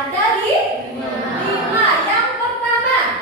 Ada lima. Yang pertama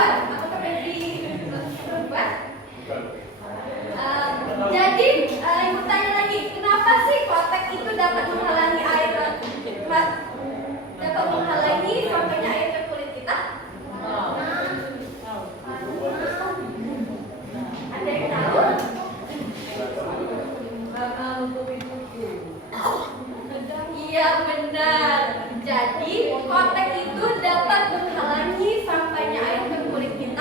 perempuan. Apakah Febri perempuan? Jadi ibu tanya lagi, kenapa sih kotak itu dapat menghalangi air, dapat menghalangi sampainya air ke kulit kita? Ada yang tahu? Iya benar. Jadi kotak itu dapat menghalangi sampainya air ke kulit kita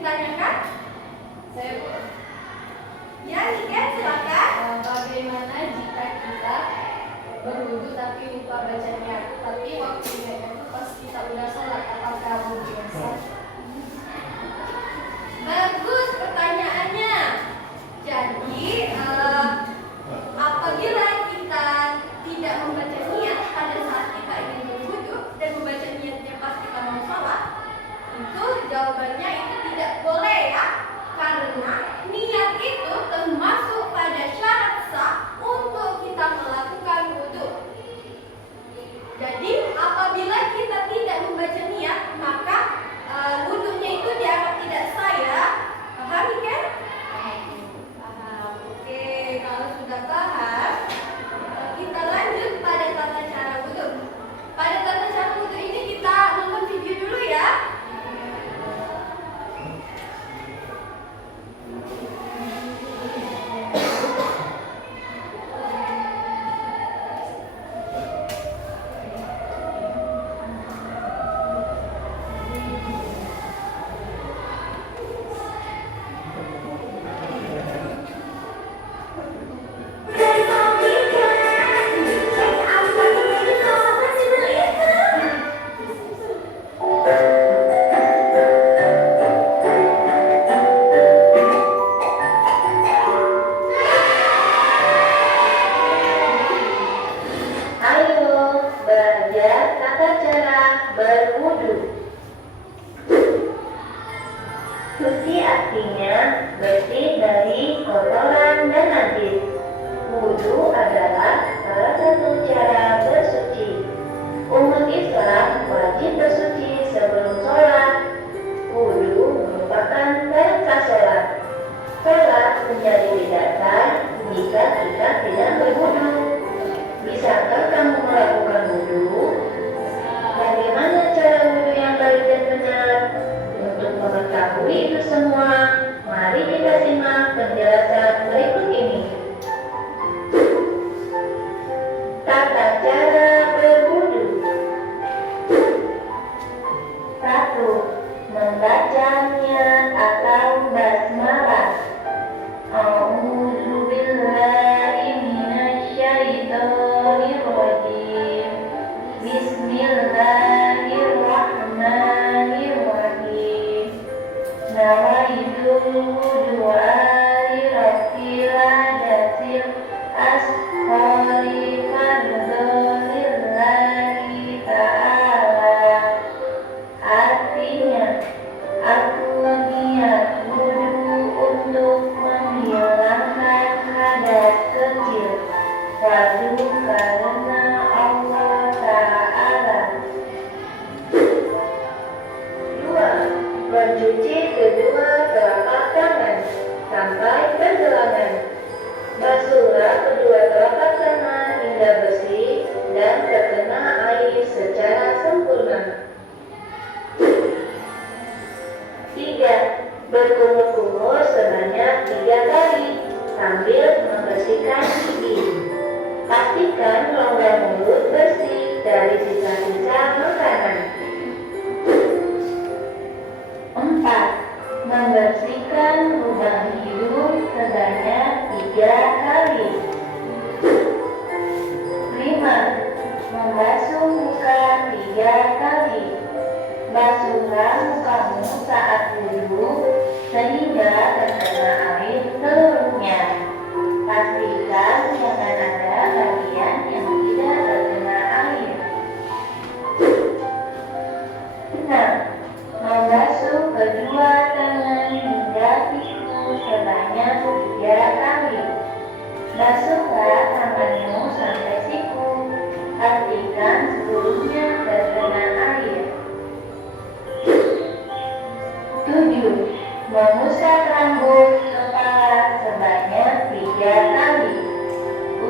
ditanyakan? Saya Ya, Niken, silakan. bagaimana jika kita berwudu tapi lupa baca niat, tapi waktunya itu pas kita udah sholat, apakah wudu yang sah? Bagus pertanyaannya. Jadi, apabila kita tidak membaca niat pada saat kita ingin berwudu dan membaca niatnya pas kita mau sholat, itu jawabannya itu tidak boleh ya, karena niat itu termasuk pada syarat sah untuk kita melakukan wudu. Jadi apabila kita tidak membaca niat, maka wudunya itu dianggap tidak sah ya. Paham kan? Paham. Oke, kalau sudah paham, kita lanjut pada tata cara wudu. Pada tata cara wudu ini kita nonton video dulu ya. Ayo belajar tata cara berwudu. Suci artinya bersih dari kotoran dan najis. Wudu adalah salah satu cara bersuci. Umat Islam wajib bersuci sebelum sholat. Wudu merupakan perintah sholat. Sholat menjadi tidak sah jika kita tidak berwudu. Bisakah kamu melakukan wudu? Bagaimana cara wudu yang baik dan benar? Untuk mengetahui itu semua, mari kita simak penjelasan berikut ini. Tata cara berwudu. 1. Membaca niat atau basmalah. A'udzu billahi minasyaitonir rajim. Bismillahirrahmanirrahim. Nawaitu du'ai rabbil adatil ashari fardholillahi ta'ala. Artinya, aku niat wudu untuk menghilangkan hadas kecil, fardu karena Allah Ta'ala. 2. Mencuci kedua telapak tangan sampai pergelangan. Basuhlah kedua telapak tangan hingga bersih dan terkena air secara sempurna. 3. Berkumur-kumur sebanyak 3 kali sambil membersihkan gigi. Pastikan rongga mulut bersih dari sisa-sisa makanan. 4. Membersihkan lubang hidung sebanyak 3 kali. 5. Membasuh muka 3 kali. Basuhlah mukamu saat wudu sehingga terkena air seluruhnya. Pastikan jangan ada bagian yang tidak terkena air. 6. Membasuh kedua tangan hingga siku sebanyak 3 kali. Basuhlah tanganmu sampai siku. Pastikan seluruhnya terkena air. 7. Mengusap rambut kepala sebanyak 3 kali.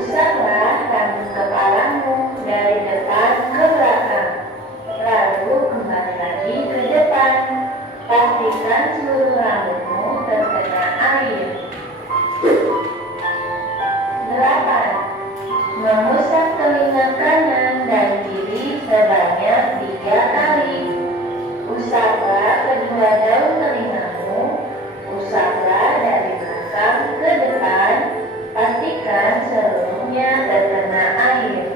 Usaplah rambut kepalamu dari depan ke belakang, lalu kembali lagi ke depan. Pastikan seluruh rambutmu terkena air. 8. Mengusap telinga kanan dan kiri sebanyak 3 kali. Usaplah kedua daun telingamu musablah dari belakang ke depan, pastikan seluruhnya terkena air.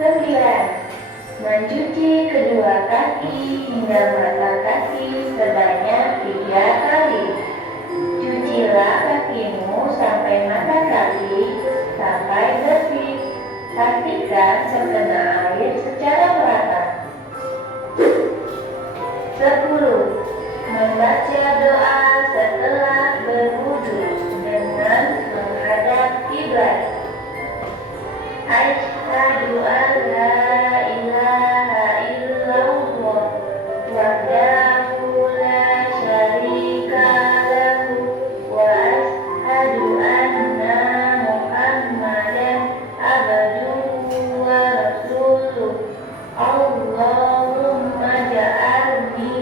9. Mencuci kedua kaki hingga mata kaki sebanyak 3 kali. Cucilah kakimu sampai mata kaki sampai bersih. Pastikan terkena air secara merata. 10. Membaca doa setelah berwudu dengan menghadap kiblat. Asyhadu an la ilaha illallah wahdahu la syarika lahu wa asyhadu anna Muhammadan abduhu wa rasuluh. Allahumma ja'alni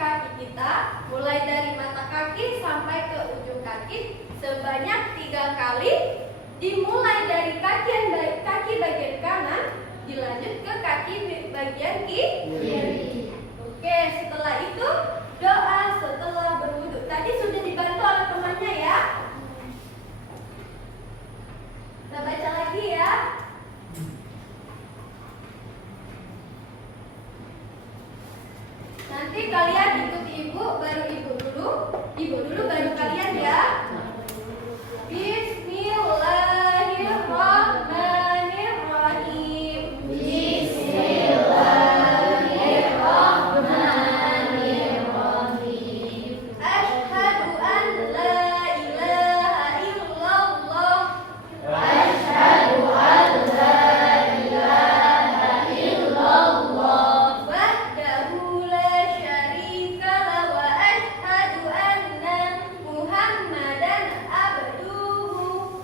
kaki kita, mulai dari mata kaki sampai ke ujung kaki sebanyak 3 kali. Dimulai dari kaki bagian kanan, dilanjut ke kaki bagian kiri. Oke, setelah itu doa setelah berwudu. Tadi sudah dibantu oleh temannya ya. Kita baca lagi ya. Nanti kalian ikuti ibu, baru ibu dulu baru kalian ya. Bismillahirrahmanirrahim. Bismillahirrahmanirrahim. Asyhadu an la ilaha illallah. Asyhadu an la ilaha illallah. Wahdahu la syarika lah wa asyhadu anna Muhammadan abduhu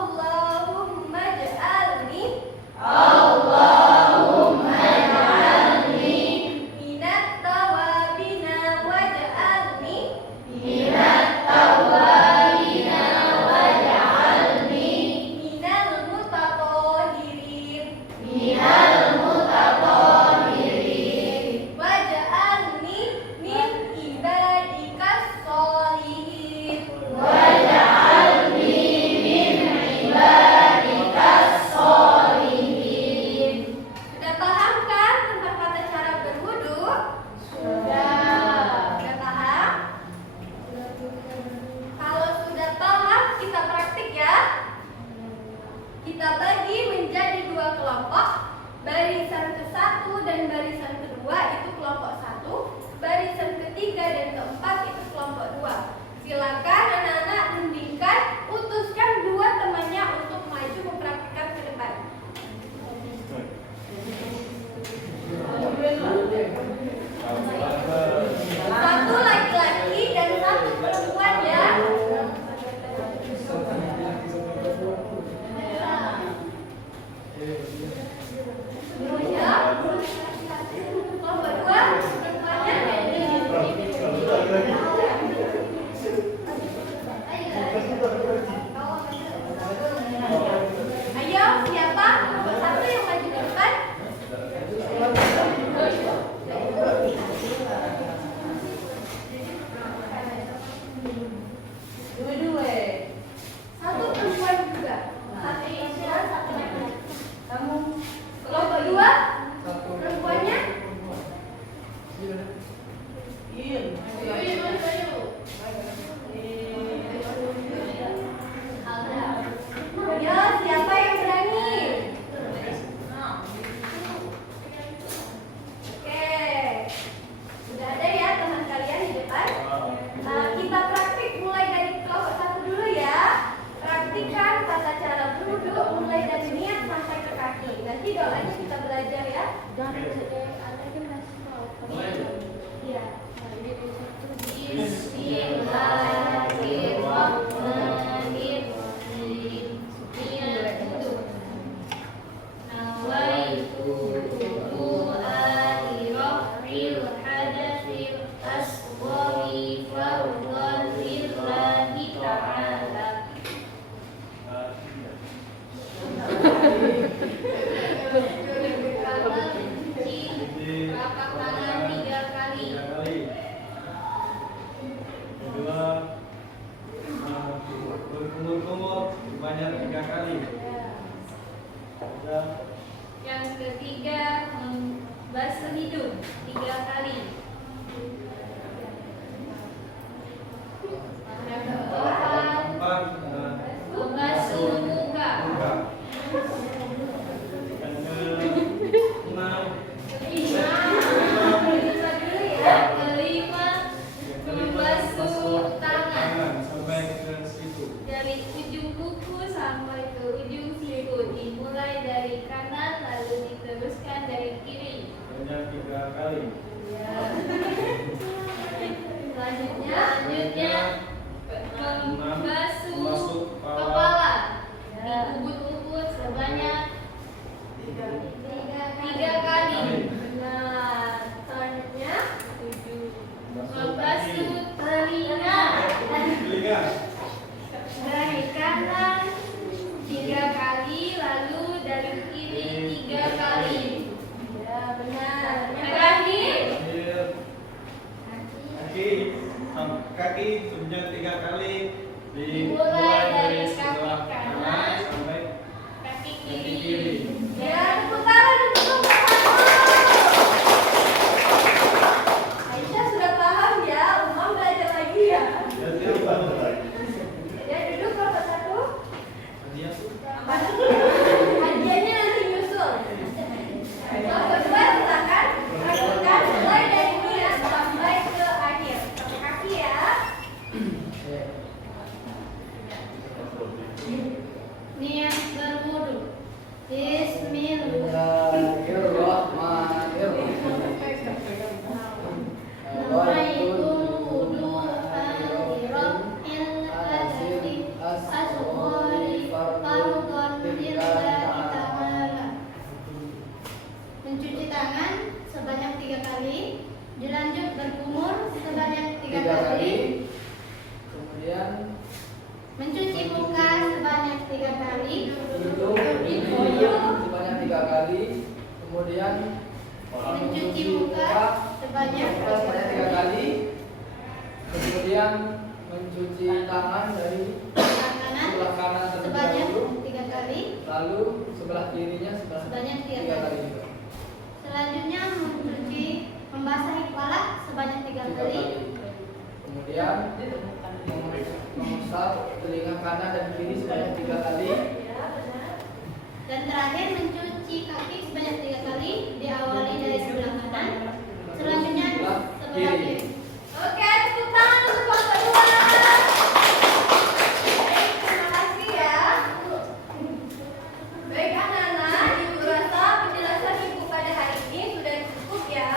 Allahumma ij'alni minat tawabina waj'alni minal mutatahhirin waj'alni min ibadikas sholihin. Sudah paham kan tentang tata cara berwudu? Sudah paham? Kalau sudah paham, kita praktik ya. Kita bagi menjadi 2 kelompok. Barisan ke-1 dan barisan ke-2 itu kelompok 1. Barisan ke-3 dan ke-4 itu kelompok 2. Silakan anak-anak rundingkan, utuskan 2 temannya untuk maju mempraktikkan ke depan. Satu laki-laki dan 1 perempuan ya. Ya. Kelompok 2 perempuannya. Ayo, siapa? Nomor 1 yang maju ke depan. Satu perempuan juga. Satu perempuan, satu laki-laki. Kamu kelompok 2 perempuannya. Ayo, siapa yang berani? Oke, sudah ada ya teman kalian di depan. Kita praktik mulai dari kelompok 1 dulu ya. Praktikkan tata cara berwudu mulai dari niat sampai ke kaki. Nanti doanya kita belajar ya. Iya. Telapak tangan 3 kali. Kedua, berkumur-kumur banyak 3 kali. Yang ketiga, membasuh hidung 3 kali. Yang keempat, Empat, membasuh muka. buka. Yang keenam, Yang kelima, membasuh tangan sampai ke situ. dari ujung kuku sampai ke ujung siku. Dimulai dari kanan lalu diteruskan dari kiri. Banyak 3 kali. Selanjutnya membasuh kepala. kepala. Diubut-ubut sebanyak 3 kali. Benar. Selanjutnya Membasuh telinga. Telinga. Dari kanan 3 kali, lalu dari kiri 3 kali. ya benar. Terakhir Kaki sebanyak 3 kali. Dimulai dari sebelah kaki kanan kanan sampai kaki kaki kiri. kiri. Ya, tepuk tangan untuk Aisyah sudah paham ya, Umam belajar lagi ya. Ya duduk kelompok satu. Hadiahnya nanti nyusul. Kelompok dua silakan lakukan mulai dari niat sampai ke akhir. Pakai kaki ya. Niat berwudu. Bismillah. Nawaitul wudu'a lirabbil alamin asghari fardhan lillahi ta'ala. Mencuci tangan sebanyak 3 kali, dilanjut berkumur sebanyak 3 kali, Kemudian mencuci muka sebanyak 3 kali, duduk sebanyak 3 kali. Kemudian mencuci muka sebanyak 3 kali. Kemudian mencuci tangan dari tangan kanan sebelah kanan terlebih sebanyak dahulu, 3 kali, lalu sebelah kirinya sebanyak 3 3 kali. kali juga. Selanjutnya membasahi kepala sebanyak 3 kali. Kemudian mengusap telinga kanan dan kiri sebanyak 3 kali. Ya, benar. Dan terakhir mencuci kaki sebanyak 3 kali, diawali dari sebelah kanan, selanjutnya sebelah kiri. Oke, tepuk tangan untuk kelompok dua. Baik, terima kasih ya. Baik anak-anak, Ibu rasa penjelasan Ibu pada hari ini sudah cukup ya.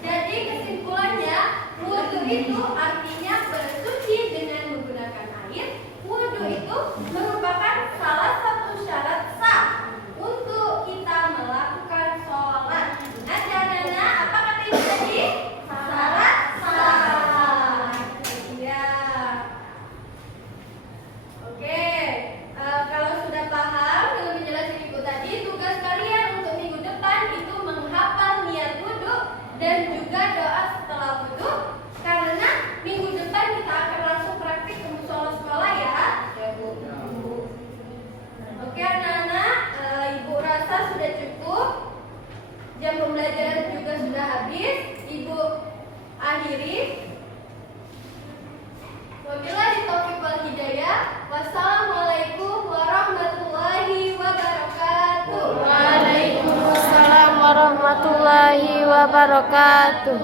Jadi kesimpulannya, wudu itu artinya bersuci dengan menggunakan air. Wudu itu merupakan salah satu syarat sah untuk kita melakukan sholat. Ingat ya anak-anak, apa kata Ibu tadi? Syarat sah. Iya. Oke, kalau sudah paham dengan penjelasan Ibu tadi, tugas kalian untuk minggu depan itu menghafal niat wudu dan juga doa setelah wudu, karena minggu depan kita akan langsung praktik ke musola sekolah ya. Ya Bu. Oke anak-anak, Ibu rasa sudah cukup. Jam pembelajaran juga sudah habis. Ibu akhiri. Wabillahi taufiq wal hidayah. Wassalamualaikum warahmatullahi wabarakatuh. Waalaikumsalam warahmatullahi wabarakatuh.